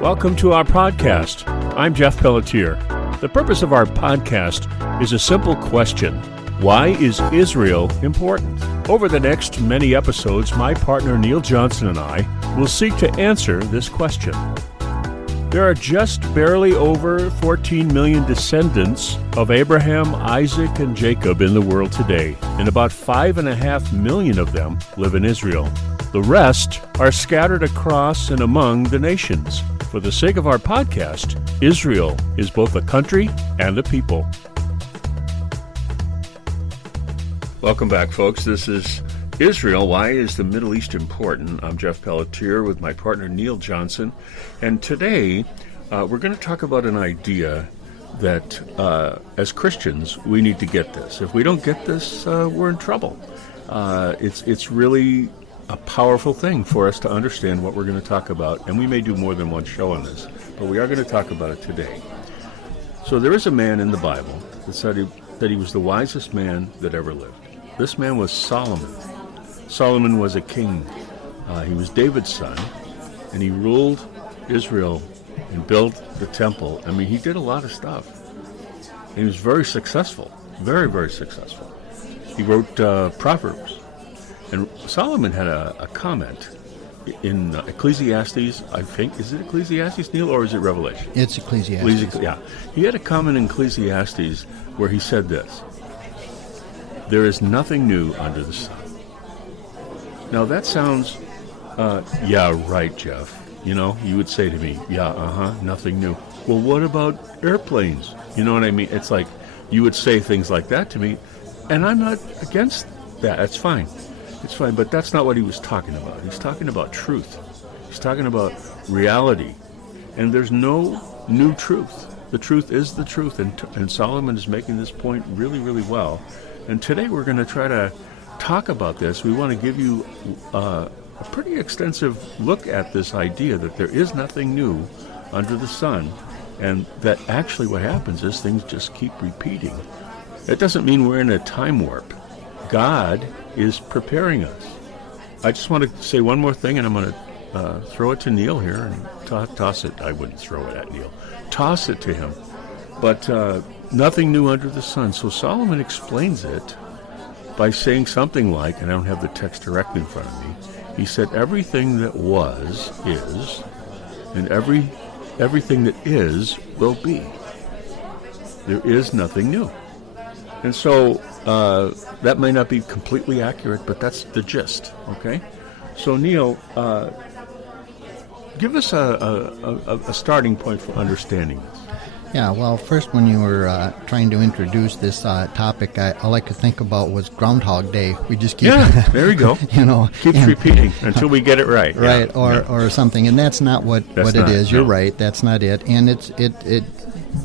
Welcome to our podcast. I'm Jeff Pelletier. The purpose of our podcast is a simple question. Why is Israel important? Over the next many episodes, my partner Neil Johnson and I will seek to answer this question. There are just barely over 14 million descendants of Abraham, Isaac, and Jacob in the world today, and about 5.5 million of them live in Israel. The rest are scattered across and among the nations. For the sake of our podcast, Israel is both a country and a people. Welcome back, folks. This is Israel. Why is the Middle East important? I'm Jeff Pelletier with my partner Neil Johnson. And today, we're going to talk about an idea that, as Christians, we need to get this. If we don't get this, we're in trouble. It's really a powerful thing for us to understand what we're going to talk about, and we may do more than one show on this, but we are going to talk about it today. So there is a man in the Bible that said that he was the wisest man that ever lived. This man was Solomon. Solomon was a king. He was David's son, and he ruled Israel and built the temple. I mean, he did a lot of stuff. And he was very successful, very, very successful. He wrote Proverbs. And Solomon had a comment in Ecclesiastes, I think. Is it Ecclesiastes, Neil, or is it Revelation? It's Ecclesiastes. Yeah. He had a comment in Ecclesiastes where he said this: there is nothing new under the sun. Now that sounds, yeah, right, Jeff. You know, you would say to me, yeah, nothing new. Well, what about airplanes? You know what I mean? It's like you would say things like that to me, and I'm not against that. It's fine. It's fine, but that's not what he was talking about. He's talking about truth. He's talking about reality. And there's no new truth. The truth is the truth, and Solomon is making this point really, really well. And today we're going to try to talk about this. We want to give you a pretty extensive look at this idea that there is nothing new under the sun, and that actually what happens is things just keep repeating. It doesn't mean we're in a time warp. God is preparing us. I just want to say one more thing, and I'm going to throw it to Neil here and toss it. I wouldn't throw it at Neil. Toss it to him. But nothing new under the sun. So Solomon explains it by saying something like, and I don't have the text directly in front of me, he said, everything that was is, and everything that is will be. There is nothing new. And so that may not be completely accurate, but that's the gist, okay? So Neil, give us a starting point for understanding this. Yeah, well, first when you were trying to introduce this topic, I like to think about was Groundhog Day. We just keep... Yeah, there you go. Keeps repeating until we get it right. Right, yeah. or something, and that's not what it is. You're right, that's not it. And it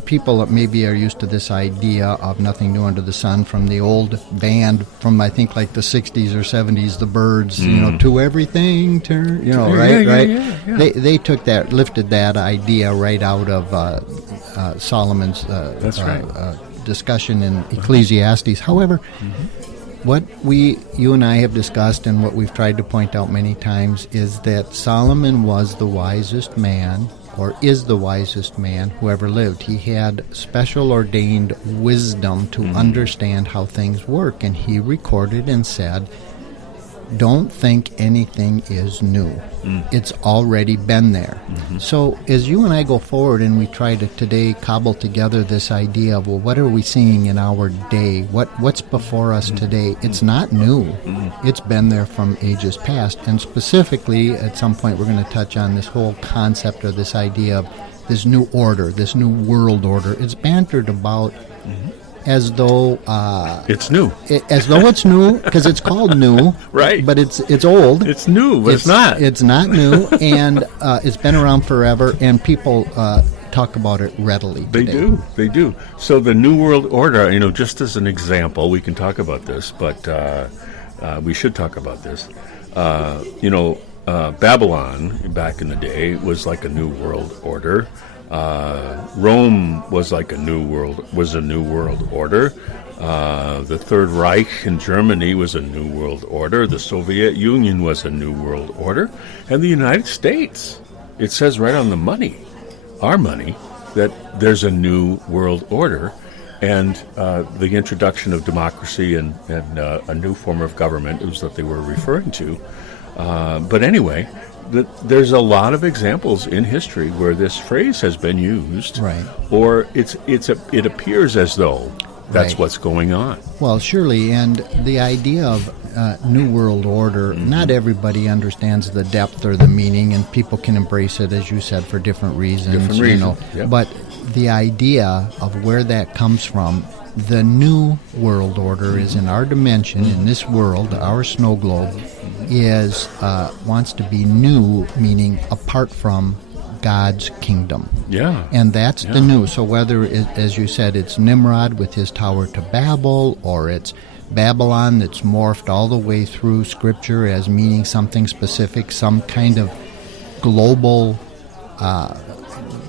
people maybe are used to this idea of nothing new under the sun from the old band from, I think, like the 60s or 70s, the Byrds, to everything, turn, right? Yeah. They took that, lifted that idea right out of Solomon's discussion in Ecclesiastes. However, what you and I have discussed and what we've tried to point out many times is that Solomon was the wisest man, or is the wisest man who ever lived. He had special ordained wisdom to understand how things work, and he recorded and said, don't think anything is new. It's already been there. So as you and I go forward and we try to today cobble together this idea of, well, what are we seeing in our day? What's before us today? It's not new. It's been there from ages past. And specifically, at some point, we're going to touch on this whole concept or this idea of this new order, this new world order. It's bantered about as though it's new, as though it's new because it's called new, right? But it's old. It's new, but it's not. It's not new, and it's been around forever, and people talk about it readily today. They do. So the New World Order, just as an example, we can talk about this, but we should talk about this. Babylon back in the day was like a New World Order. Rome was like a new world order. The Third Reich in Germany was a new world order. The Soviet Union was a new world order. And the United States it says right on the money, our money, that there's a new world order, and the introduction of democracy and a new form of government is what they were referring to. But anyway, there's a lot of examples in history where this phrase has been used, right, or it appears as though that's right. what's going on. Well, surely, and the idea of New World Order, not everybody understands the depth or the meaning, and people can embrace it, as you said, for different reasons. Yep. But the idea of where that comes from, the New World Order is in our dimension, in this world, our snow globe, is wants to be new, meaning apart from God's kingdom. Yeah. And that's the new. So whether, as you said, it's Nimrod with his tower to Babel, or it's Babylon that's morphed all the way through Scripture as meaning something specific, some kind of global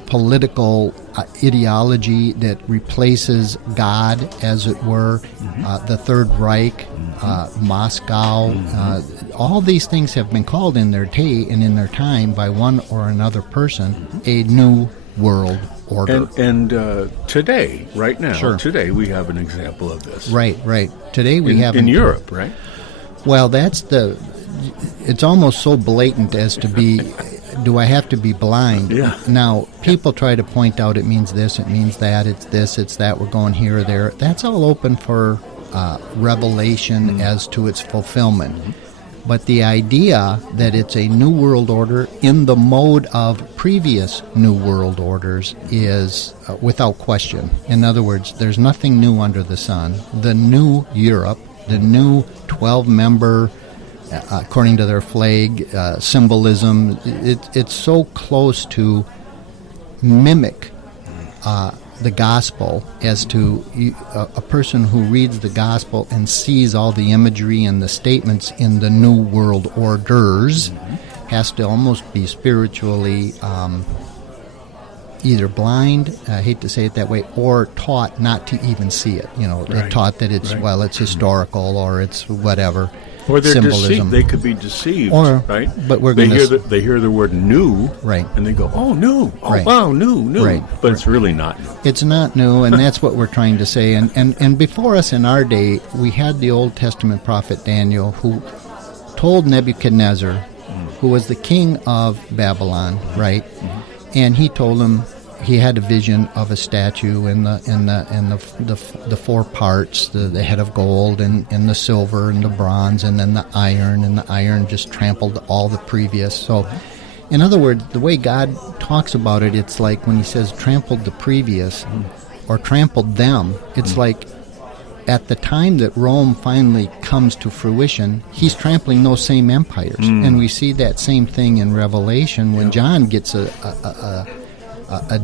political ideology that replaces God, as it were, the Third Reich, Moscow. All these things have been called in their day and in their time by one or another person a new world order. And today, right now, Sure. today we have an example of this. Right. Today we have in Europe, right? Well, it's almost so blatant as to be, do I have to be blind? Yeah. Now, people try to point out it means this, it means that, it's this, it's that, we're going here or there. That's all open for revelation as to its fulfillment. But the idea that it's a new world order in the mode of previous new world orders is without question. In other words, there's nothing new under the sun. The new Europe, the new 12-member, according to their flag, symbolism, it's so close to mimic the gospel as to a person who reads the gospel and sees all the imagery and the statements in the new world orders has to almost be spiritually either blind, I hate to say it that way, or taught not to even see it. They're taught that it's it's historical or it's whatever. Or they're symbolism. deceived. They could be deceived, right? But they hear the word new, right, and they go, "Oh, new! Oh, right. wow, new!" Right. But it's really not new. It's not new, and that's what we're trying to say. And before us in our day, we had the Old Testament prophet Daniel, who told Nebuchadnezzar, who was the king of Babylon, right? And he told him he had a vision of a statue in the four parts, the head of gold and the silver and the bronze and then the iron just trampled all the previous. So in other words, the way God talks about it, it's like when he says trampled the previous or trampled them, it's like at the time that Rome finally comes to fruition, he's trampling those same empires. And we see that same thing in Revelation when John gets a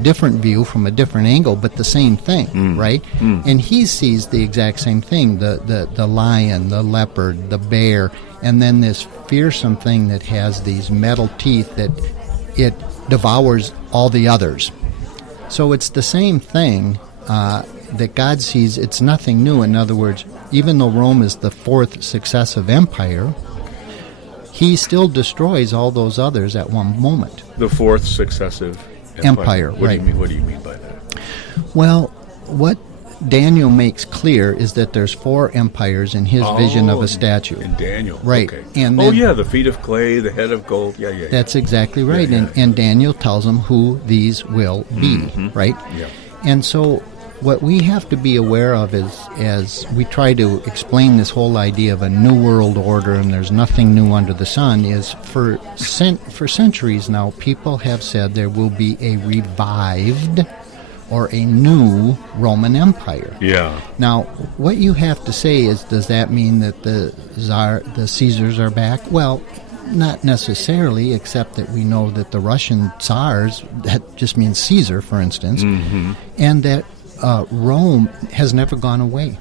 different view from a different angle, but the same thing, right? And he sees the exact same thing, the lion, the leopard, the bear, and then this fearsome thing that has these metal teeth that it devours all the others. So it's the same thing that God sees. It's nothing new. In other words, even though Rome is the fourth successive empire, he still destroys all those others at one moment. The fourth successive empire, What right. do you mean? What do you mean by that? Well, what Daniel makes clear is that there's four empires in his vision of a statue. In Daniel. Right. Okay. And then, the feet of clay, the head of gold. Yeah. That's exactly right. Yeah. And Daniel tells them who these will be, right? Yeah. And so what we have to be aware of is, as we try to explain this whole idea of a new world order and there's nothing new under the sun, is for centuries now, people have said there will be a revived or a new Roman Empire. Yeah. Now, what you have to say is, does that mean that the Caesars are back? Well, not necessarily, except that we know that the Russian Tsars, that just means Caesar, for instance, and that Rome has never gone away.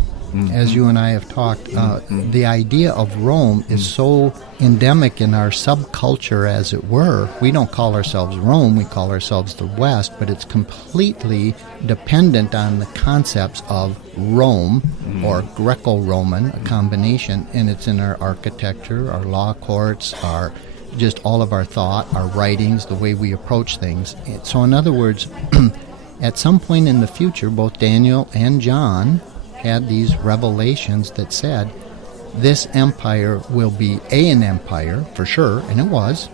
As you and I have talked, the idea of Rome is so endemic in our subculture, as it were. We don't call ourselves Rome, we call ourselves the West, but it's completely dependent on the concepts of Rome or Greco-Roman, a combination, and it's in our architecture, our law courts, our just all of our thought, our writings, the way we approach things. So in other words, at some point in the future, both Daniel and John had these revelations that said this empire will be an empire, for sure, and it was,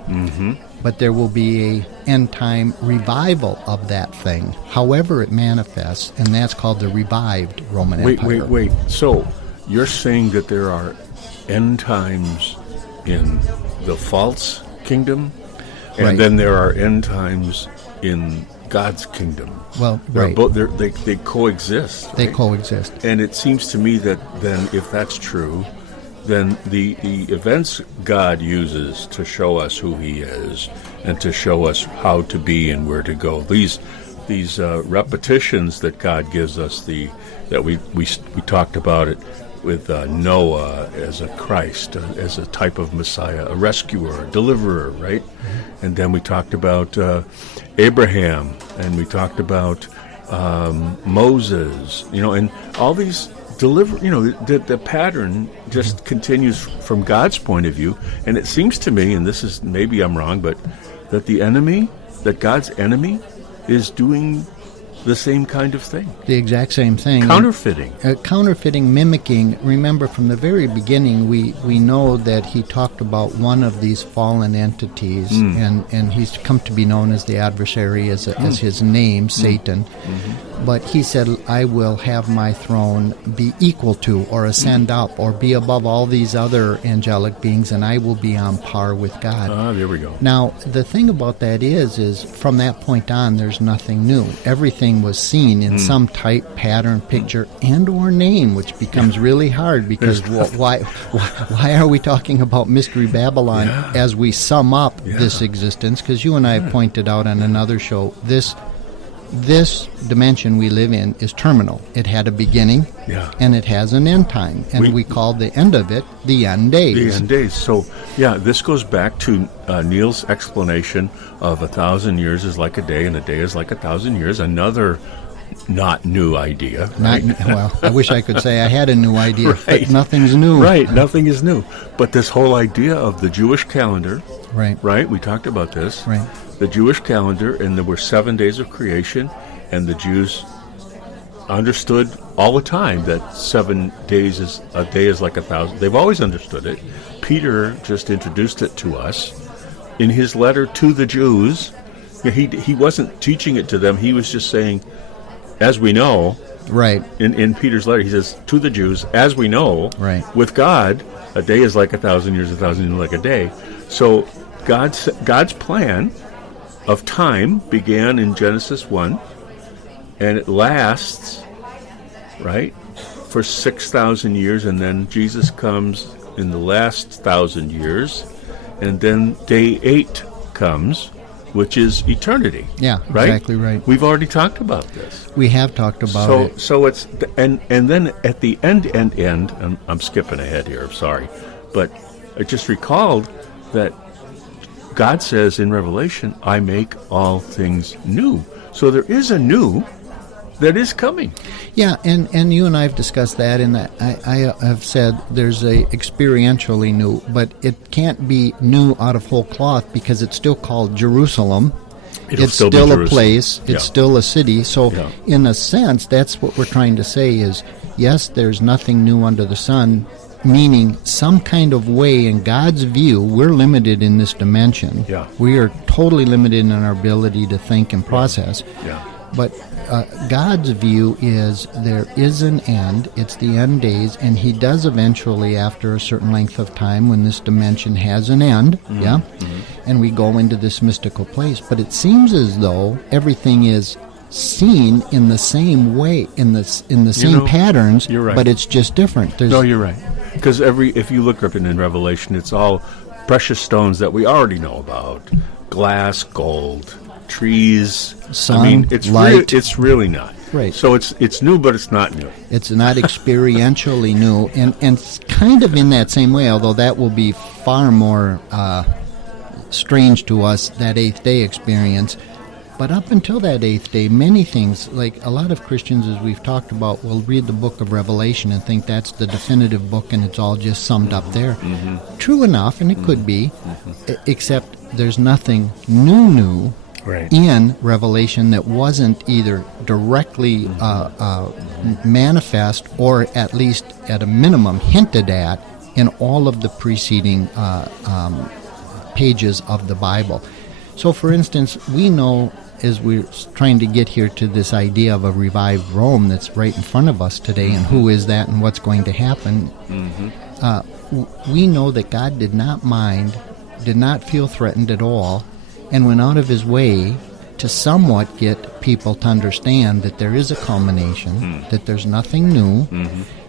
but there will be a end-time revival of that thing, however it manifests, and that's called the revived Roman Empire. Wait. So you're saying that there are end times in the false kingdom, and Right. then there are end times in God's kingdom. Well, They're right. both, they coexist. They right? coexist. And it seems to me that then, if that's true, then the events God uses to show us who He is and to show us how to be and where to go, these repetitions that God gives us, that we talked about it with Noah as a Christ, as a type of Messiah, a rescuer, a deliverer, right? And then we talked about Abraham, and we talked about Moses, and all these the pattern just continues from God's point of view. And it seems to me, and this is, maybe I'm wrong, but that God's enemy is doing the same kind of thing. The exact same thing. Counterfeiting. Counterfeiting, mimicking. Remember, from the very beginning, we know that he talked about one of these fallen entities, and he's come to be known as the adversary, as his name, Satan. But he said, I will have my throne be equal to, or ascend up, or be above all these other angelic beings, and I will be on par with God. There we go. Now, the thing about that is from that point on, there's nothing new. Everything was seen in some type, pattern, picture, and or name, which becomes really hard, because why are we talking about Mystery Babylon as we sum up this existence? Because you and I pointed out on another show, this dimension we live in is terminal. It had a beginning, and it has an end time, and we call the end of it the end days. The end days. So, this goes back to Neil's explanation of 1,000 years is like a day, and a day is like 1,000 years. Another not new idea. Right? Well, I wish I could say I had a new idea, Right. but nothing's new. Right, nothing is new. But this whole idea of the Jewish calendar, Right. We talked about this. Right. The Jewish calendar, and there were 7 days of creation, and the Jews understood all the time that 7 days is a day is like 1,000. They've always understood it. Peter just introduced it to us in his letter to the Jews. He wasn't teaching it to them. He was just saying, as we know, Right. in Peter's letter, he says, to the Jews, as we know, Right. with God, a day is like 1,000 years, 1,000 years like a day. So God's plan of time began in Genesis 1, and it lasts, right, for 6,000 years, and then Jesus comes in the last 1,000 years, and then day 8 comes, which is eternity. Yeah, right? exactly right. We've already talked about this. We have talked about it. So it's and then at the end, I'm skipping ahead here. I'm sorry, but I just recalled that God says in Revelation, "I make all things new." So there is a new that is coming. Yeah, and you and I have discussed that, and I have said there's a experientially new, but it can't be new out of whole cloth, because it's still called Jerusalem. It's still be still a Jerusalem. place. It's Yeah. still a city. So, Yeah. in a sense, that's what we're trying to say is, yes, there's nothing new under the sun, meaning some kind of way, in God's view, we're limited in this dimension. Yeah. We are totally limited in our ability to think and process. Yeah. But God's view is there is an end. It's the end days, and He does eventually, after a certain length of time, when this dimension has an end, and we go into this mystical place. But it seems as though everything is seen in the same way, in the same patterns, you're right. but it's just different. No, you're right. Because if you look up in Revelation, it's all precious stones that we already know about: glass, gold, trees. Sun, I mean, it's light. it's really not. Right. So it's new, but it's not new. It's not experientially new, and kind of in that same way, although that will be far more strange to us, that eighth day experience. But up until that eighth day, many things, like a lot of Christians, as we've talked about, will read the book of Revelation and think that's the definitive book and it's all just summed up there. True enough, and it could be, except there's nothing new Right. in Revelation that wasn't either directly manifest or at least at a minimum hinted at in all of the preceding pages of the Bible. So, for instance, we know, as we're trying to get here to this idea of a revived Rome that's right in front of us today, and who is that and what's going to happen, we know that God did not mind, did not feel threatened at all, and went out of his way to somewhat get people to understand that there is a culmination, that there's nothing new,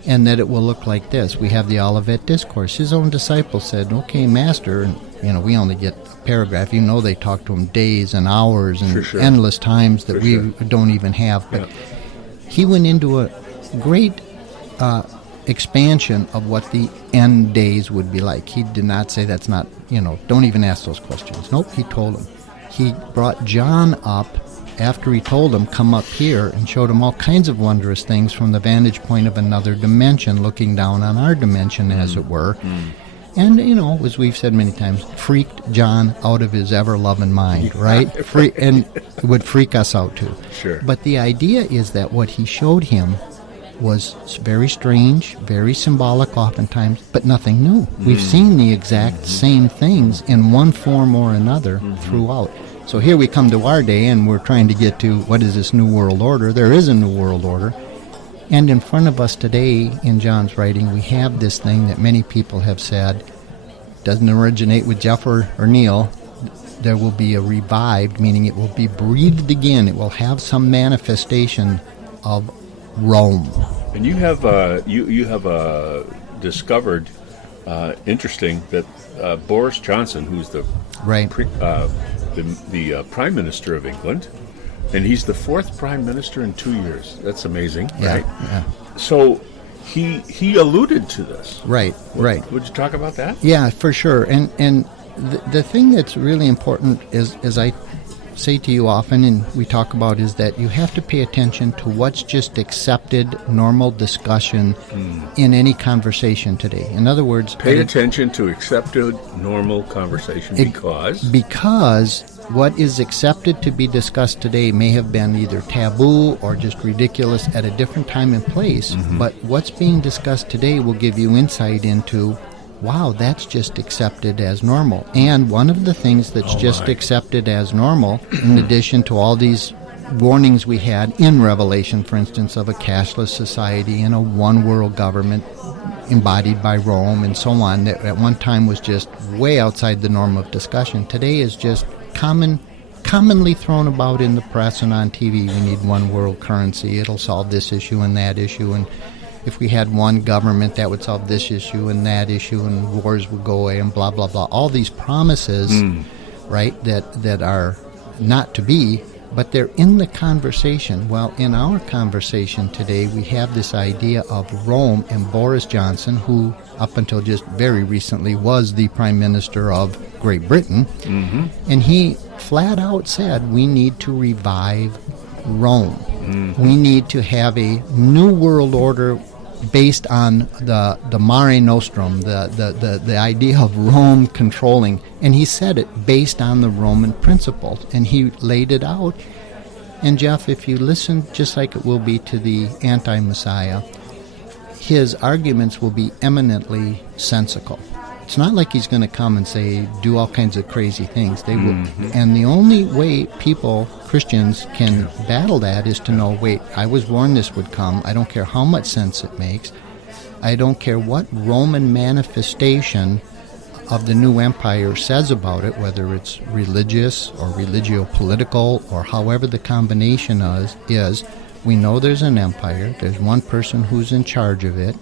and that it will look like this. We have the Olivet Discourse. His own disciples said, okay, Master, and we only get a paragraph. They talked to him days and hours and endless times that we don't even have. But he went into a great expansion of what the end days would be like. He did not say that's not, don't even ask those questions. Nope, he told him. He brought John up after he told him, come up here, and showed him all kinds of wondrous things from the vantage point of another dimension, looking down on our dimension, as it were. And, as we've said many times, freaked John out of his ever-loving mind, right? And it would freak us out, too. Sure. But the idea is that what he showed him was very strange, very symbolic oftentimes, but nothing new. We've seen the exact same things in one form or another throughout. So here we come to our day, and we're trying to get to what is this New World Order. There is a New World Order. And in front of us today, in John's writing, we have this thing that many people have said doesn't originate with Jeff or Neil. There will be a revived, meaning it will be breathed again. It will have some manifestation of Rome. And you have discovered, interesting, that Boris Johnson, who's the Right. the Prime Minister of England, and he's the fourth Prime Minister in 2 years. That's amazing, right? Yeah. So he alluded to this. Right. Would you talk about that? Yeah, for sure. And the thing that's really important is, as I say to you often and we talk about, is that you have to pay attention to what's just accepted normal discussion in any conversation today. In other words, Pay attention to accepted normal conversation because what is accepted to be discussed today may have been either taboo or just ridiculous at a different time and place, but what's being discussed today will give you insight into, wow, that's just accepted as normal. And one of the things that's accepted as normal, in addition to all these warnings we had in Revelation, for instance, of a cashless society and a one-world government embodied by Rome and so on, that at one time was just way outside the norm of discussion, today is just commonly thrown about in the press and on TV. We need one world currency. It'll solve this issue and that issue, and if we had one government, that would solve this issue and that issue, and wars would go away, and blah, blah, blah. All these promises, right, that are not to be, but they're in the conversation. Well, in our conversation today, we have this idea of Rome and Boris Johnson, who up until just very recently was the Prime Minister of Great Britain, and he flat out said, we need to revive Rome. We need to have a new world order based on the Mare Nostrum, the idea of Rome controlling. And he said it based on the Roman principles. And he laid it out. And Jeff, if you listen, just like it will be to the anti-Messiah, his arguments will be eminently sensical. It's not like he's going to come and say, do all kinds of crazy things. They will, and the only way people, Christians, can battle that is to know, wait, I was warned this would come. I don't care how much sense it makes. I don't care what Roman manifestation of the new empire says about it, whether it's religious or religio-political or however the combination is. We know there's an empire. There's one person who's in charge of it.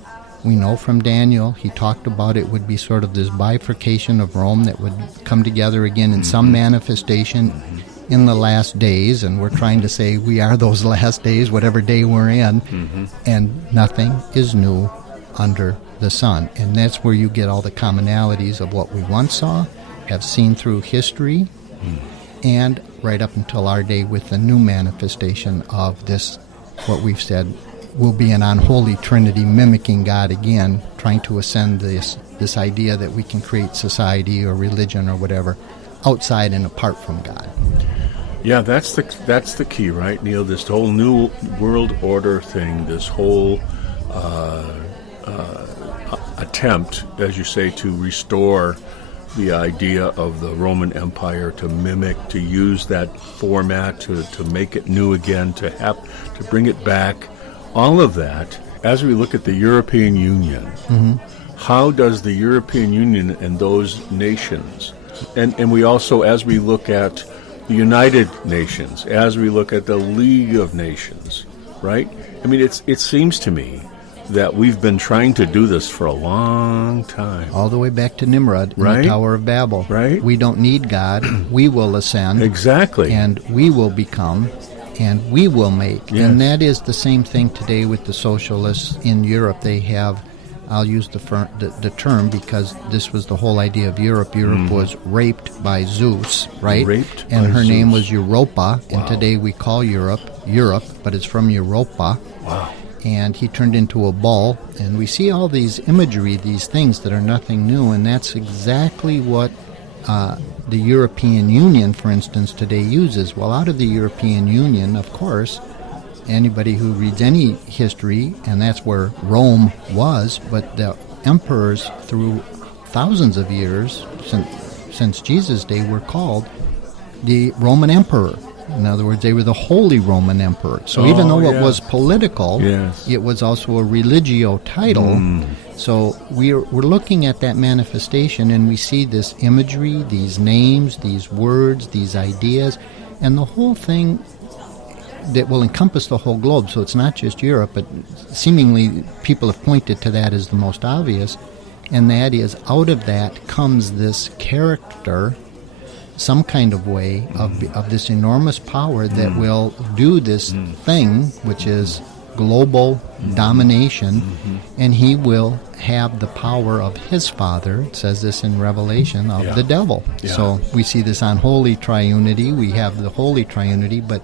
We know from Daniel, he talked about it would be sort of this bifurcation of Rome that would come together again in some manifestation in the last days, and we're trying to say we are those last days, whatever day we're in, and nothing is new under the sun. And that's where you get all the commonalities of what we once saw, have seen through history, and right up until our day with the new manifestation of this, what we've said will be an unholy trinity mimicking God again, trying to ascend this idea that we can create society or religion or whatever outside and apart from God. Yeah, that's the key, right, Neil? This whole new world order thing, this whole attempt, as you say, to restore the idea of the Roman Empire, to mimic, to use that format, to make it new again, to bring it back. All of that, as we look at the European Union, how does the European Union and those nations, and we also, as we look at the United Nations, as we look at the League of Nations, right? I mean, it seems to me that we've been trying to do this for a long time. All the way back to Nimrod in Right? the Tower of Babel. Right. We don't need God. We will ascend. Exactly. And we will become, and we will make. Yes. And that is the same thing today with the socialists in Europe. They have, I'll use the term because this was the whole idea of Europe. Europe was raped by Zeus, right? Raped and by her name Zeus. was Europa. And Wow. today we call Europe, but it's from Europa. Wow. And he turned into a bull. And we see all these imagery, these things that are nothing new. And that's exactly what the European Union, for instance, today uses. Well, out of the European Union, of course, anybody who reads any history, and that's where Rome was, but the emperors through thousands of years, since Jesus' day, were called the Roman Emperor. In other words, they were the Holy Roman Emperor. So even though it was political, Yes. it was also a religio title. So we're looking at that manifestation, and we see this imagery, these names, these words, these ideas, and the whole thing that will encompass the whole globe. So it's not just Europe, but seemingly people have pointed to that as the most obvious, and that is out of that comes this character, some kind of way of this enormous power that will do this thing, which is global domination, and he will have the power of his father. It says this in Revelation, of the devil. Yeah. So we see this unholy triunity. We have the holy triunity, but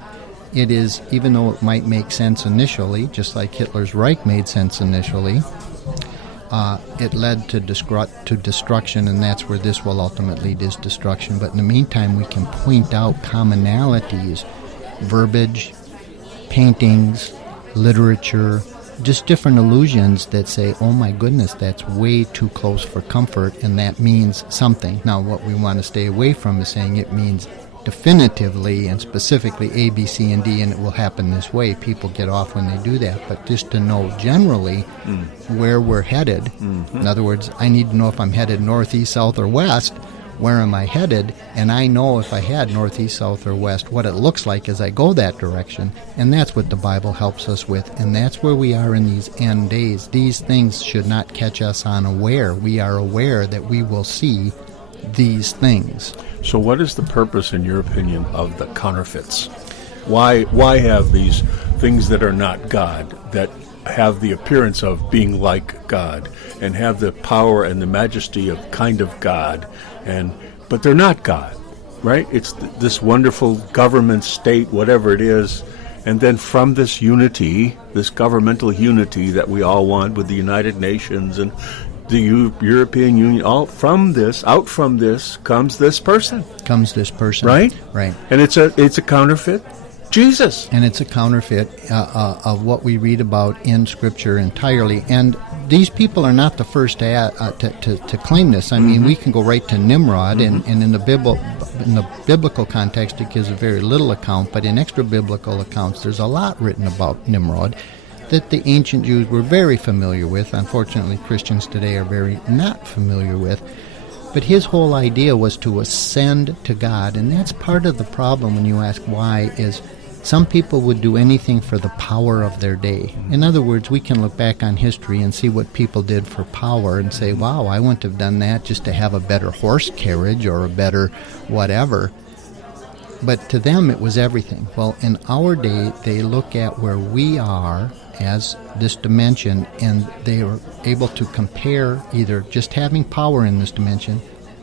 it is, even though it might make sense initially, just like Hitler's Reich made sense initially, it led to destruction, and that's where this will ultimately lead, is destruction. But in the meantime, we can point out commonalities, verbiage, paintings, literature, just different allusions that say, oh my goodness, that's way too close for comfort, and that means something. Now, what we want to stay away from is saying it means definitively and specifically A, B, C, and D, and it will happen this way. People get off when they do that. But just to know generally where we're headed, in other words, I need to know if I'm headed north, east, south, or west. Where am I headed? And I know if I had north, east, south, or west, what it looks like as I go that direction. And that's what the Bible helps us with. And that's where we are in these end days. These things should not catch us unaware. We are aware that we will see these things. So what is the purpose, in your opinion, of the counterfeits? Why have these things that are not God, that have the appearance of being like God, and have the power and the majesty of kind of God, but they're not God, right? It's this wonderful government state, whatever it is, and then from this unity, this governmental unity that we all want with the United Nations and the European Union, out from this comes this person. Right? And it's a counterfeit Jesus. And it's a counterfeit of what we read about in Scripture entirely. And these people are not the first to claim this. I mean, we can go right to Nimrod, and in the biblical context, it gives a very little account. But in extra-biblical accounts, there's a lot written about Nimrod that the ancient Jews were very familiar with. Unfortunately, Christians today are very not familiar with. But his whole idea was to ascend to God, and that's part of the problem when you ask why, is some people would do anything for the power of their day. In other words, we can look back on history and see what people did for power and say, wow, I wouldn't have done that just to have a better horse carriage or a better whatever. But to them, it was everything. Well, in our day, they look at where we are as this dimension, and they are able to compare either just having power in this dimension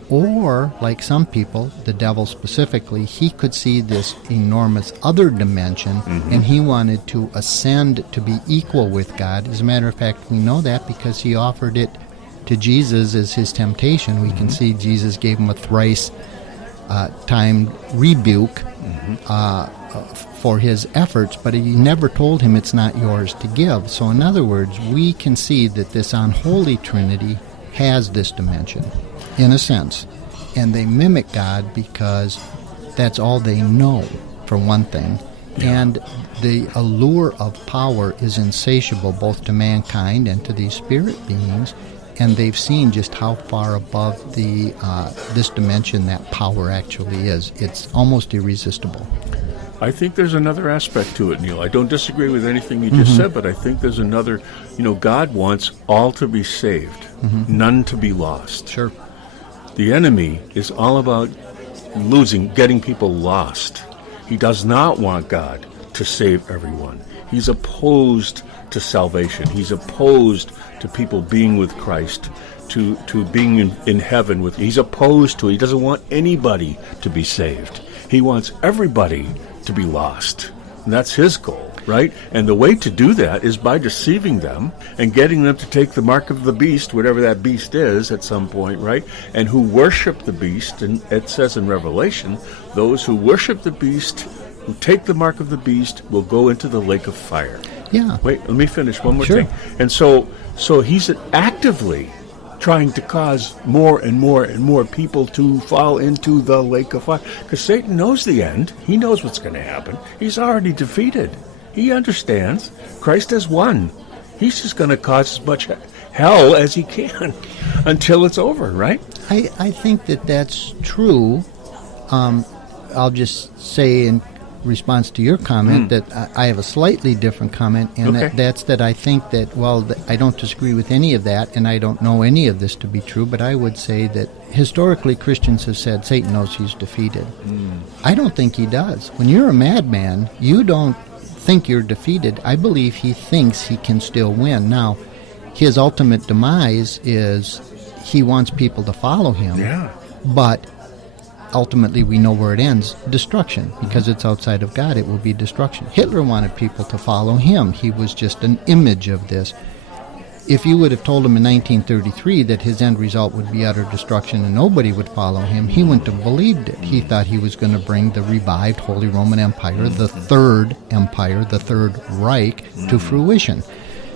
Or, like some people, the devil specifically, he could see this enormous other dimension, and he wanted to ascend to be equal with God. As a matter of fact, we know that because he offered it to Jesus as his temptation. We can see Jesus gave him a thrice timed rebuke for his efforts, but he never told him it's not yours to give. So in other words, we can see that this unholy Trinity has this dimension, in a sense. And they mimic God because that's all they know, for one thing. And the allure of power is insatiable both to mankind and to these spirit beings. And they've seen just how far above the this dimension that power actually is. It's almost irresistible. I think there's another aspect to it, Neil. I don't disagree with anything you just said, but I think there's another. God wants all to be saved, none to be lost. Sure. The enemy is all about getting people lost. He does not want God to save everyone. He's opposed to salvation. He's opposed to people being with Christ, to being in heaven with. He's opposed to it. He doesn't want anybody to be saved. He wants everybody to be lost. And that's his goal, right? And the way to do that is by deceiving them and getting them to take the mark of the beast, whatever that beast is at some point, right? And who worship the beast, and it says in Revelation, those who worship the beast, who take the mark of the beast, will go into the lake of fire. Yeah. Wait, let me finish one more Sure. thing. And so he's actively trying to cause more and more and more people to fall into the lake of fire. Because Satan knows the end. He knows what's going to happen. He's already defeated. He understands. Christ has won. He's just going to cause as much hell as he can until it's over, right? I think that that's true. I'll just say in response to your comment that I have a slightly different comment, and Okay. that's that I think that, I don't disagree with any of that, and I don't know any of this to be true, but I would say that historically Christians have said Satan knows he's defeated. I don't think he does. When you're a madman, you don't think you're defeated. I believe he thinks he can still win. Now, his ultimate demise is he wants people to follow him, Yeah. but ultimately we know where it ends, destruction. Because it's outside of God, it will be destruction. Hitler wanted people to follow him. He was just an image of this. If you would have told him in 1933 that his end result would be utter destruction and nobody would follow him, he wouldn't have believed it. He thought he was going to bring the revived Holy Roman Empire, the Third Empire, the Third Reich, to fruition.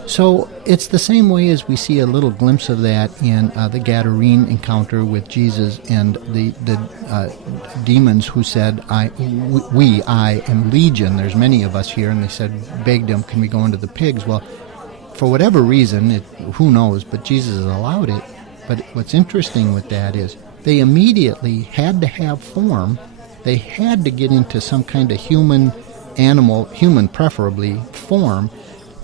So it's the same way as we see a little glimpse of that in the Gadarene encounter with Jesus and the demons who said, I am Legion. There's many of us here. And they said, begged him, can we go into the pigs? Well, for whatever reason, who knows, but Jesus allowed it. But what's interesting with that is they immediately had to have form. They had to get into some kind of human preferably, form.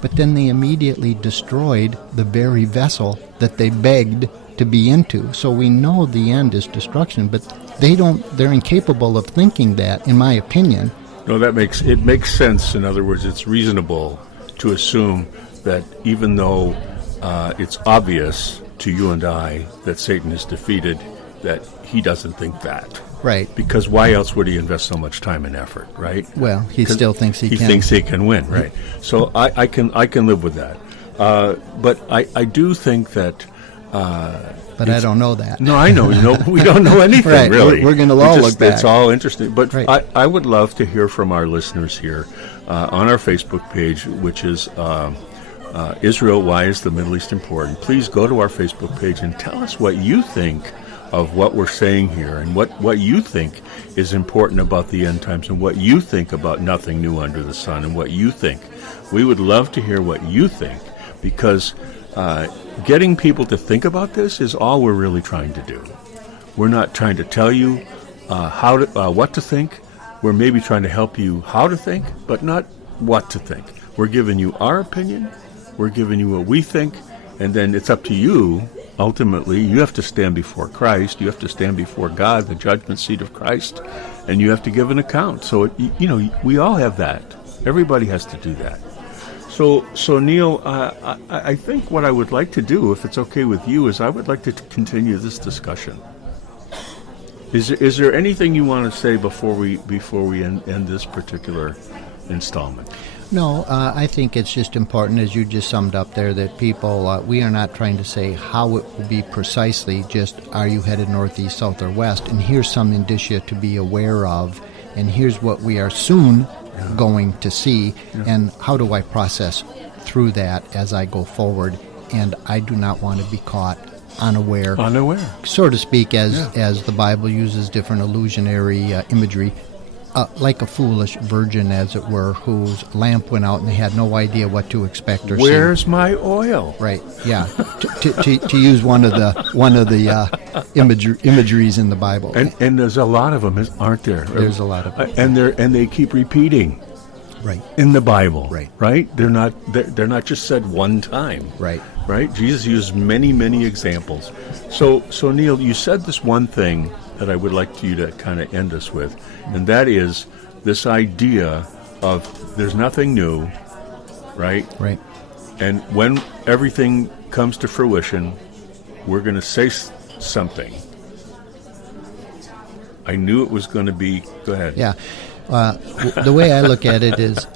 But then they immediately destroyed the very vessel that they begged to be into. So we know the end is destruction, but they're incapable of thinking that, in my opinion. No, it makes sense. In other words, it's reasonable to assume that even though it's obvious to you and I that Satan is defeated, that he doesn't think that. Right. Because why else would he invest so much time and effort, right? Well, he still thinks he can. He thinks he can win, right? So I can live with that. But I do think that. But I don't know that. No, I know. We don't know anything, right. really. We're going to all look back. It's all interesting. But right. I would love to hear from our listeners here on our Facebook page, which is Israel, Why is the Middle East Important? Please go to our Facebook page and tell us what you think of what we're saying here, and what you think is important about the end times, and what you think about nothing new under the sun, and what you think. We would love to hear what you think, because getting people to think about this is all we're really trying to do. We're not trying to tell you what to think. We're maybe trying to help you how to think, but not what to think. We're giving you our opinion. We're giving you what we think, and then it's up to you. Ultimately, you have to stand before Christ. You have to stand before God, the judgment seat of Christ, and you have to give an account. So, we all have that. Everybody has to do that. So Neil, I think what I would like to do, if it's okay with you, is I would like to continue this discussion. Is there anything you want to say before we end this particular installment? No, I think it's just important, as you just summed up there, that people, we are not trying to say how it will be precisely, just are you headed northeast, south, or west, and here's some indicia to be aware of, and here's what we are soon going to see, and how do I process through that as I go forward, and I do not want to be caught unaware, so to speak, as the Bible uses different illusionary imagery, like a foolish virgin, as it were, whose lamp went out and they had no idea what to expect or see. Where's my oil? Right. Yeah. to use one of the imageries in the Bible. And there's a lot of them, aren't there? There's a lot of them. And they keep repeating. Right. In the Bible. Right. Right? They're not just said one time. Right. Right? Jesus used many examples. So Neil, you said this one thing that I would like you to kind of end us with, and that is this idea of there's nothing new, right? Right. And when everything comes to fruition, we're going to say something. I knew it was going to be. Go ahead. Yeah. The way I look at it is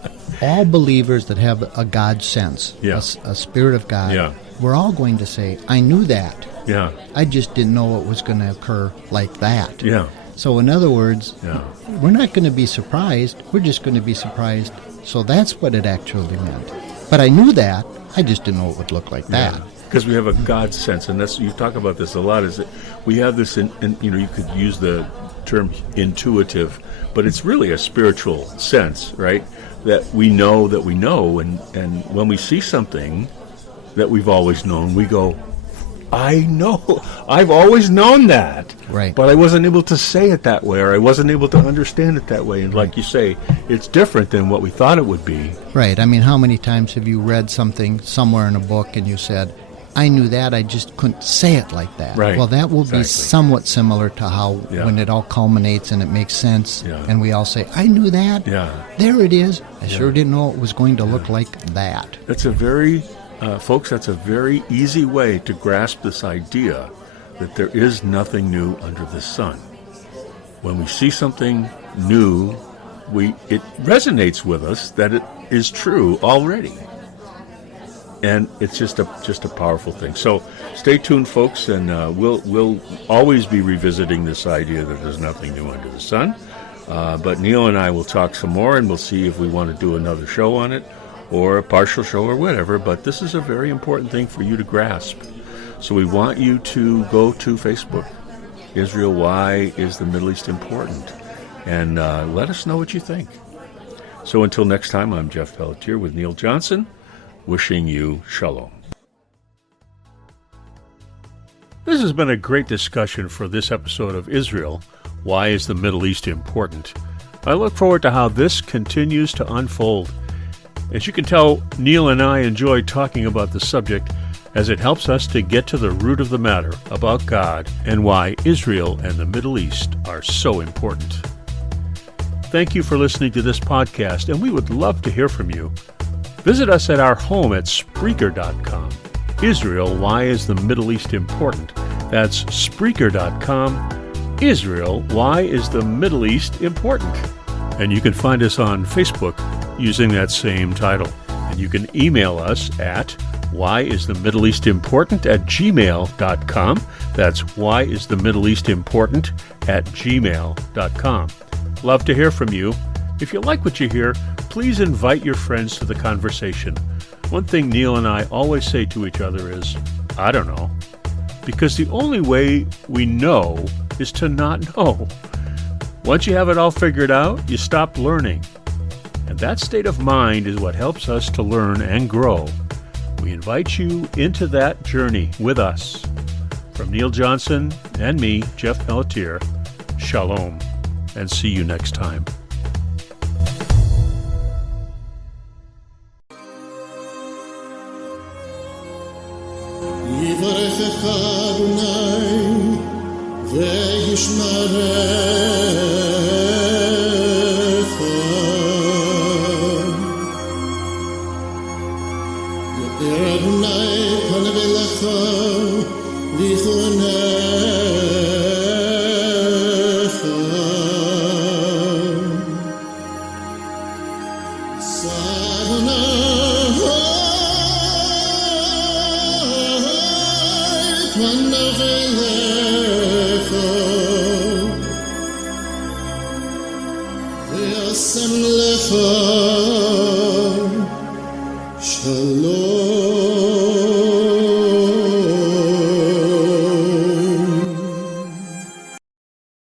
all believers that have a God sense, a spirit of God, we're all going to say, I knew that. Yeah. I just didn't know it was going to occur like that. Yeah. So in other words, we're not going to be surprised. We're just going to be surprised. So that's what it actually meant. But I knew that. I just didn't know it would look like that. Because we have a God sense, and that's, you talk about this a lot, is that we have this, you could use the term intuitive, but it's really a spiritual sense, right? That we know, and when we see something that we've always known, we go, I know, I've always known that, right? But I wasn't able to say it that way, or I wasn't able to understand it that way. And like you say, it's different than what we thought it would be. Right. I mean, how many times have you read something somewhere in a book and you said, I knew that, I just couldn't say it like that. Right. Well, that will be somewhat similar to how when it all culminates and it makes sense, and we all say, I knew that. Yeah. There it is. I sure didn't know it was going to look like that. That's a very, folks, that's a very easy way to grasp this idea that there is nothing new under the sun. When we see something new, it resonates with us that it is true already. And it's just a powerful thing. So stay tuned, folks, and we'll always be revisiting this idea that there's nothing new under the sun. But Neil and I will talk some more, and we'll see if we want to do another show on it, or a partial show, or whatever. But this is a very important thing for you to grasp. So we want you to go to Facebook, Israel, Why is the Middle East Important? And let us know what you think. So until next time, I'm Jeff Pelletier with Neil Johnson, wishing you shalom. This has been a great discussion for this episode of Israel, Why is the Middle East Important? I look forward to how this continues to unfold. As you can tell, Neil and I enjoy talking about the subject as it helps us to get to the root of the matter about God and why Israel and the Middle East are so important. Thank you for listening to this podcast, and we would love to hear from you. Visit us at our home at Spreaker.com. Israel, Why is the Middle East Important? That's Spreaker.com. Israel, Why is the Middle East Important? And you can find us on Facebook using that same title. And you can email us at whyisthemiddleeastimportant@gmail.com. That's whyisthemiddleeastimportant@gmail.com. Love to hear from you. If you like what you hear, please invite your friends to the conversation. One thing Neil and I always say to each other is, I don't know. Because the only way we know is to not know. Once you have it all figured out, you stop learning. And that state of mind is what helps us to learn and grow. We invite you into that journey with us. From Neil Johnson and me, Jeff Pelletier, shalom, and see you next time. יברכך אדוני וישמרך יאר אדוני פניו אליך ויחונך אליך וישם לך שלום.